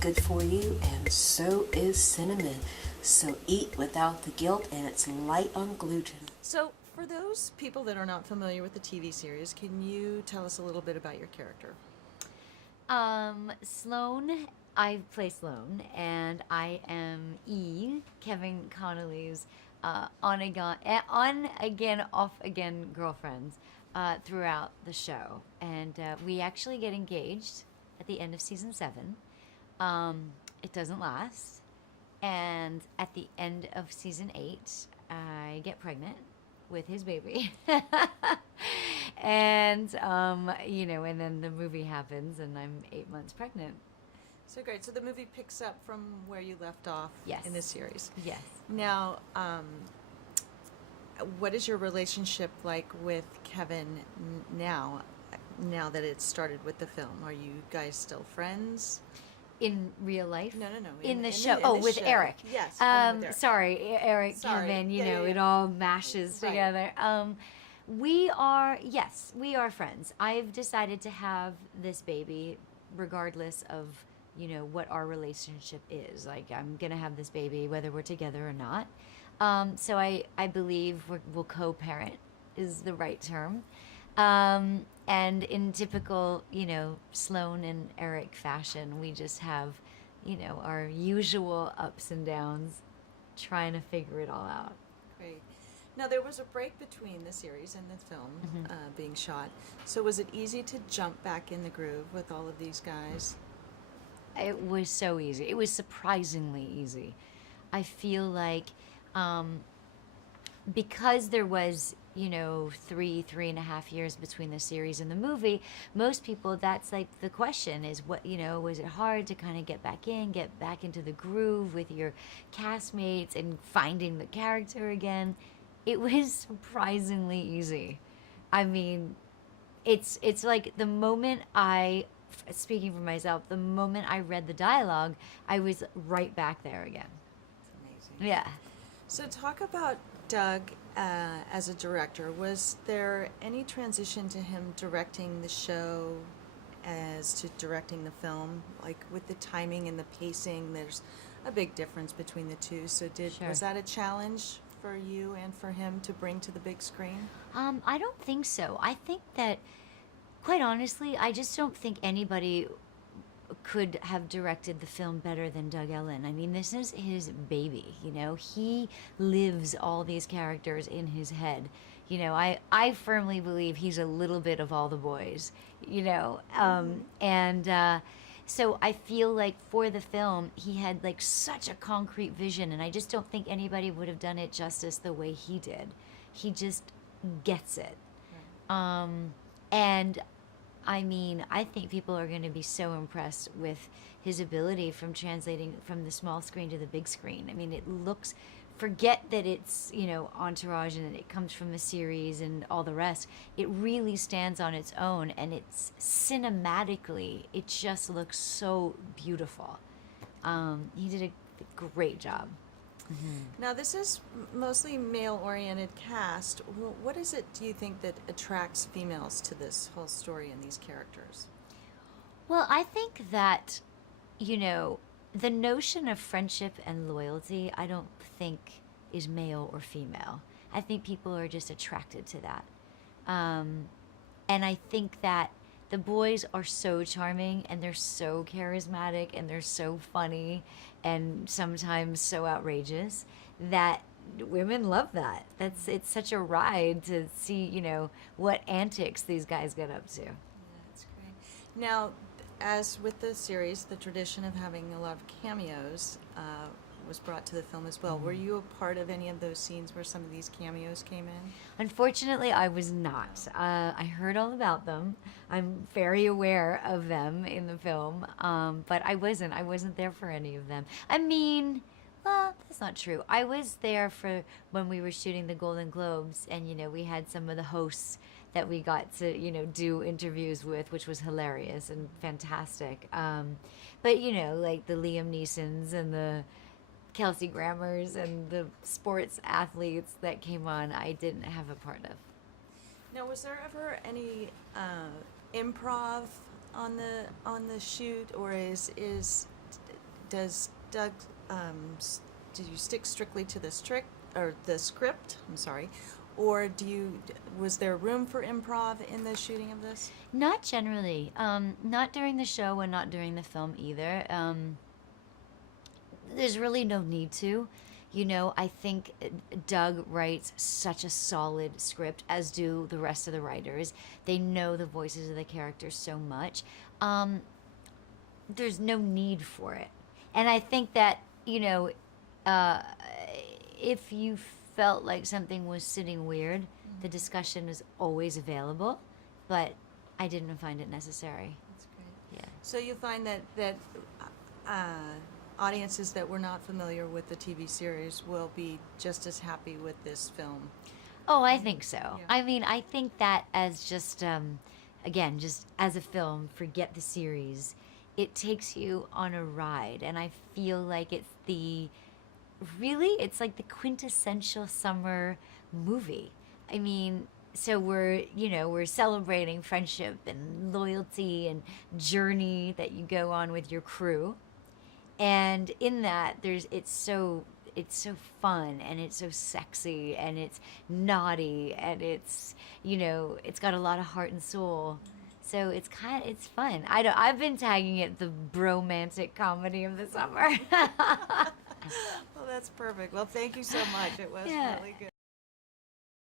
good for you, and so is cinnamon. So eat without the guilt, and it's light on gluten. So, for those people that are not familiar with the TV series, can you tell us a little bit about your character? Sloane, I play Sloane, and I am E, Kevin Connolly's on again, off again girlfriends throughout the show. And we actually get engaged at the end of season 7. It doesn't last. And at the end of season 8, I get pregnant with his baby. And, and then the movie happens, and I'm 8 months pregnant. So great. So the movie picks up from where you left off Yes. in this series. Yes. Now, what is your relationship like with Kevin now that it started with the film? Are you guys still friends? In real life? No. In the show. With show. Eric. Yes. with Eric. Sorry, Eric, Sorry. Kevin, Yeah. it all mashes Right. together. We are friends. I've decided to have this baby regardless of, what our relationship is. Like, I'm going to have this baby whether we're together or not. So I believe we'll co-parent is the right term. And in typical, Sloane and Eric fashion, we just have, our usual ups and downs, trying to figure it all out. Great. Now, there was a break between the series and the film being shot. So was it easy to jump back in the groove with all of these guys? It was so easy. It was surprisingly easy. I feel like because there was, 3.5 years between the series and the movie, most people, that's like the question is what, was it hard to kind of get back into the groove with your castmates and finding the character again? It was surprisingly easy. I mean, it's like the moment speaking for myself, the moment I read the dialogue, I was right back there again. It's amazing. Yeah. So talk about Doug as a director. Was there any transition to him directing the show as to directing the film? Like with the timing and the pacing, there's a big difference between the two. So Sure. was that a challenge for you and for him to bring to the big screen? I don't think so. I think that, quite honestly, I just don't think anybody could have directed the film better than Doug Ellin. I mean, this is his baby, He lives all these characters in his head. I firmly believe he's a little bit of all the boys, So I feel like for the film, he had like such a concrete vision, and I just don't think anybody would have done it justice the way he did. He just gets it. And I mean, I think people are going to be so impressed with his ability from translating from the small screen to the big screen. I mean, it looks, forget that it's, Entourage and it comes from the series and all the rest. It really stands on its own, and it's cinematically, it just looks so beautiful. He did a great job. Now, this is mostly male-oriented cast. What is it, do you think, that attracts females to this whole story and these characters? Well, I think that, the notion of friendship and loyalty, I don't think is male or female. I think people are just attracted to that. And I think that the boys are so charming, and they're so charismatic, and they're so funny, and sometimes so outrageous that women love that. It's such a ride to see, what antics these guys get up to. Yeah, that's great. Now, as with the series, the tradition of having a lot of cameos was brought to the film as well. Were you a part of any of those scenes where some of these cameos came in? Unfortunately, I was not. I heard all about them. I'm very aware of them in the film, but I wasn't there for any of them. I mean, well, that's not true. I was there for when we were shooting the Golden Globes, and we had some of the hosts that we got to do interviews with, which was hilarious and fantastic. But like the Liam Neesons and the Kelsey Grammers and the sports athletes that came on, I didn't have a part of. Now, was there ever any improv on the shoot, or is does Doug, did you stick strictly to the script? I'm sorry, or was there room for improv in the shooting of this? Not generally. Not during the show and not during the film either. There's really no need to. You know, I think Doug writes such a solid script, as do the rest of the writers. They know the voices of the characters so much. There's no need for it. And I think that, you know, if you felt like something was sitting weird, the discussion is always available, but I didn't find it necessary. That's great. Yeah. So you find that audiences that were not familiar with the TV series will be just as happy with this film. Oh, I think so. Yeah. I mean, I think that as just, again, just as a film, forget the series. It takes you on a ride, and I feel like it's it's like the quintessential summer movie. I mean, so we're celebrating friendship and loyalty and journey that you go on with your crew. And in that, it's so fun, and it's so sexy, and it's naughty, and it's got a lot of heart and soul. So it's fun. I've been tagging it the bromantic comedy of the summer. Well, that's perfect. Well, thank you so much. It was Yeah, really good.